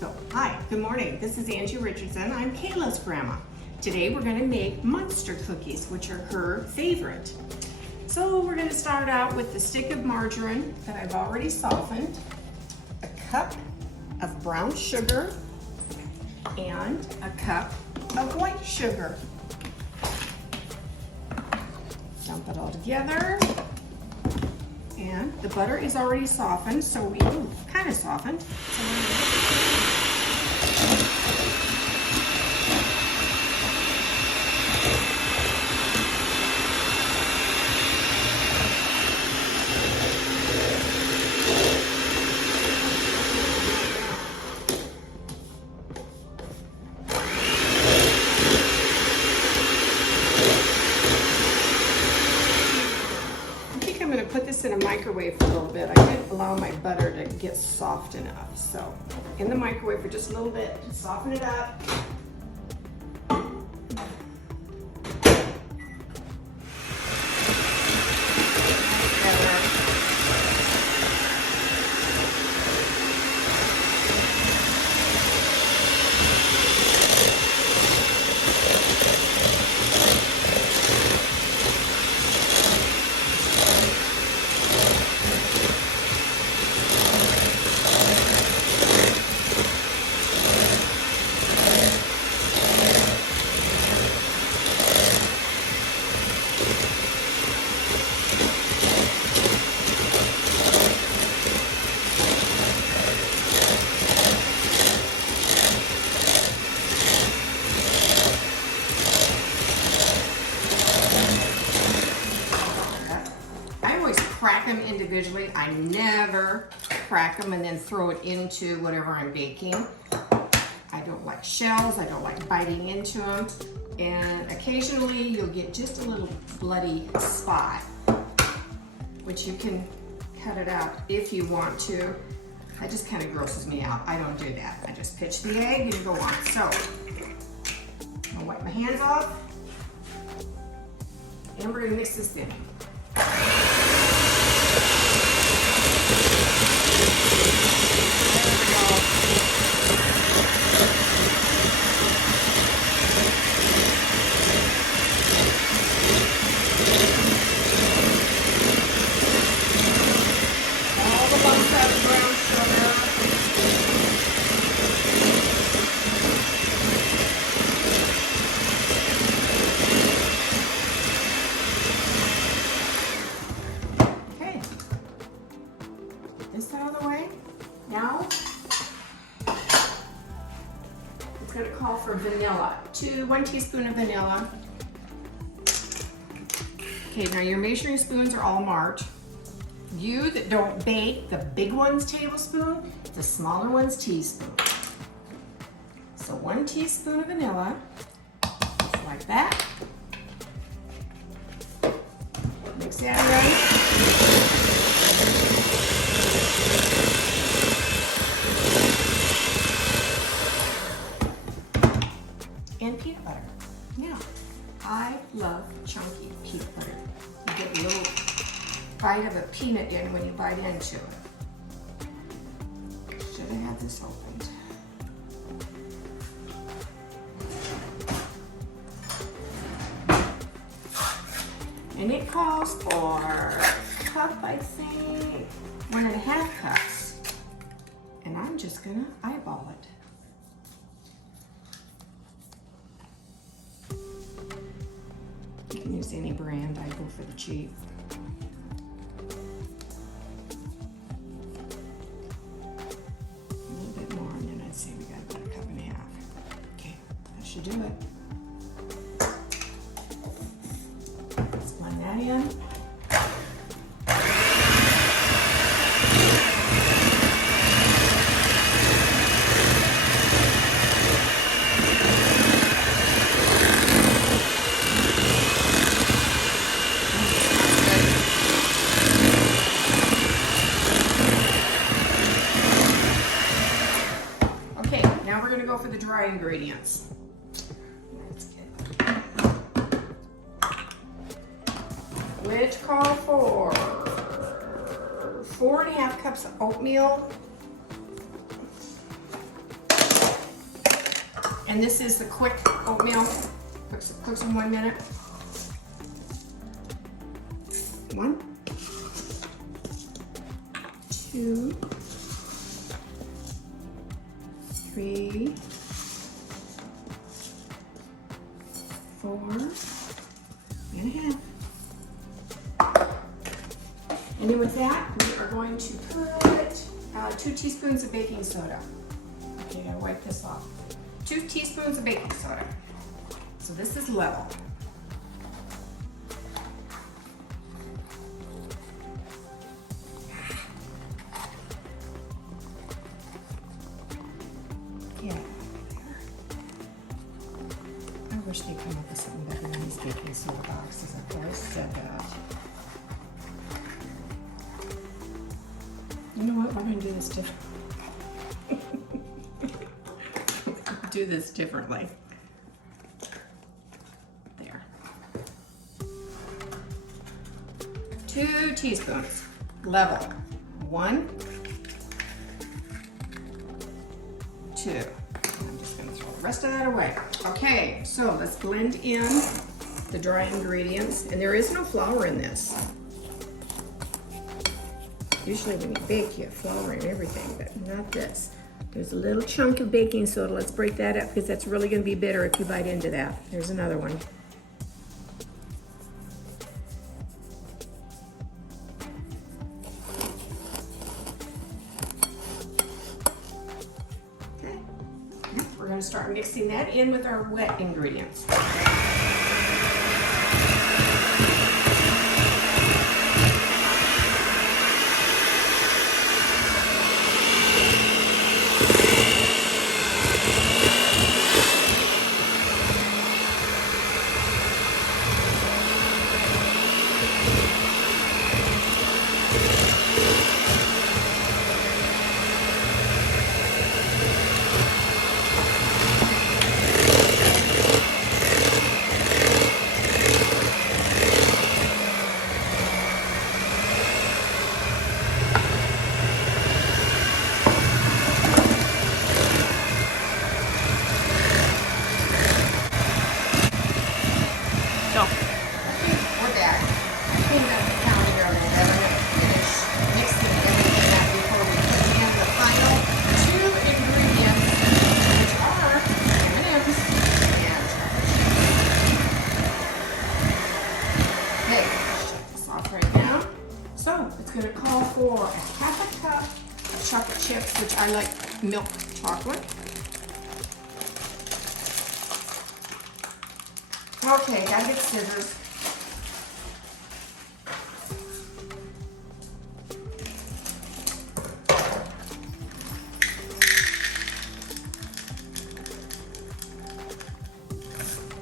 So, hi, good morning. This is Angie Richardson. I'm Kayla's grandma. Today we're going to make monster cookies, which are her favorite. So we're going to start out with the stick of margarine that I've already softened, a cup of brown sugar, and a cup of white sugar. Dump it all together. And the butter is already softened, so we kind of softened. I'm going to put this in a microwave for a little bit. I didn't allow my butter to get soft enough. So in the microwave for just a little bit to soften it up. Crack them individually. I never crack them and then throw it into whatever I'm baking. I don't like shells. I don't like biting into them. And occasionally you'll get just a little bloody spot, which you can cut it out if you want to. That just kind of grosses me out. I don't do that. I just pitch the egg and go on. So I'll wipe my hands off. And we're gonna mix this in. This out of the way. Now, it's going to call for vanilla. 1 teaspoon of vanilla. Okay, now your measuring spoons are all marked. You that don't bake, the big one's tablespoon, the smaller one's teaspoon. So 1 teaspoon of vanilla, just like that. Mix that right. And peanut butter. Now, I love chunky peanut butter. You get a little bite of a peanut in when you bite into it. Should have had this opened. And it calls for a cup, I think, 1.5 cups. And I'm just gonna eyeball it. You can use any brand, I go for the cheap. A little bit more, and then I'd say we got about 1.5 cups. Okay, that should do it. Let's blend that in. Go for the dry ingredients. Which call for 4.5 cups of oatmeal, And this is the quick oatmeal. Cooks in 1 minute. 1, 2, 3, 4 and a half. And then with that, we are going to put 2 teaspoons of baking soda. Okay, I gotta wipe this off. 2 teaspoons of baking soda. So this is level. Yeah. I wish they'd come up with something better than these baking soda boxes. I've always said that. You know what? We're going to do this differently. Do this differently. There. 2 teaspoons. Level. 1, 2. I'm just going to throw the rest of that away. Okay, so let's blend in the dry ingredients. And there is no flour in this. Usually when you bake, you have flour and everything, but not this. There's a little chunk of baking soda. Let's break that up because that's really going to be bitter if you bite into that. There's another one. Okay. We're going to start mixing that in with our wet ingredients. Going to call for a half a cup of chocolate chips, which I like milk chocolate. Okay, gotta get scissors.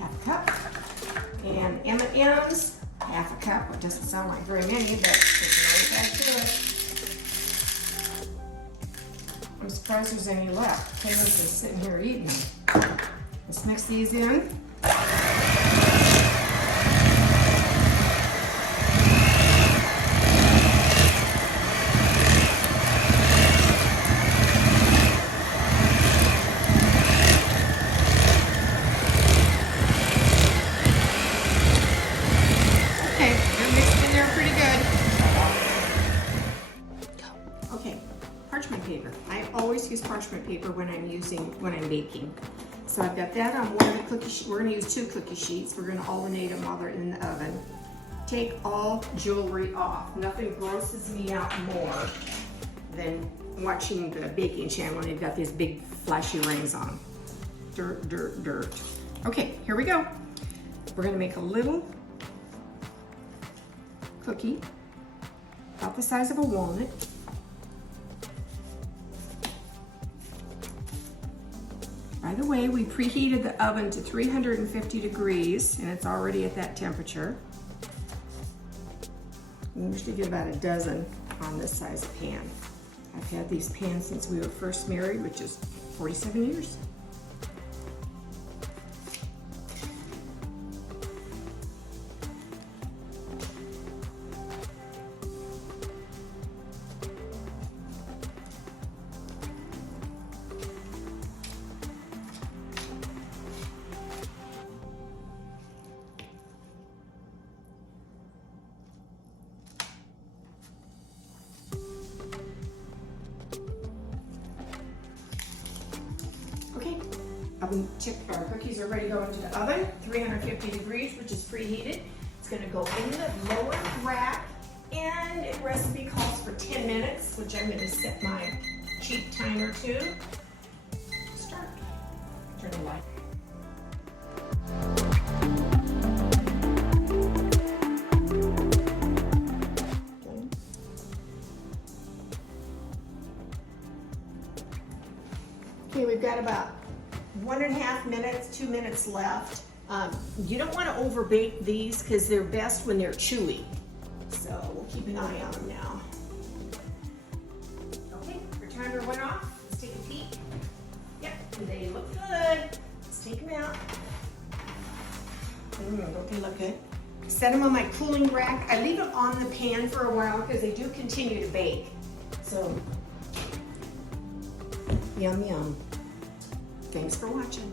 Half a cup. And M&M's, half a cup. It doesn't sound like very many, but back to it. I'm surprised there's any left. Taylor's just sitting here eating them. Let's mix these in. Use parchment paper when I'm baking. So I've got that on one of the cookie sheets. We're going to use 2 cookie sheets. We're going to alternate them while they're in the oven. Take all jewelry off. Nothing grosses me out more than watching the baking channel and they've got these big flashy rings on. Dirt, dirt, dirt. Okay, here we go. We're going to make a little cookie about the size of a walnut. By the way, we preheated the oven to 350 degrees and it's already at that temperature. We usually get about a dozen on this size pan. I've had these pans since we were first married, which is 47 years. Our cookies are ready to go into the oven, 350 degrees, which is preheated. It's gonna go in the lower rack, and the recipe calls for 10 minutes, which I'm gonna set my cheap timer to. Start. Turn the light. Okay, we've got about 1.5 minutes, 2 minutes left. You don't want to over bake these because they're best when they're chewy. So we'll keep an eye on them now. Okay, our timer went off. Let's take a peek. Yep, they look good. Let's take them out. Don't they look good? Set them on my cooling rack. I leave them on the pan for a while because they do continue to bake. So, yum, yum. Thanks for watching.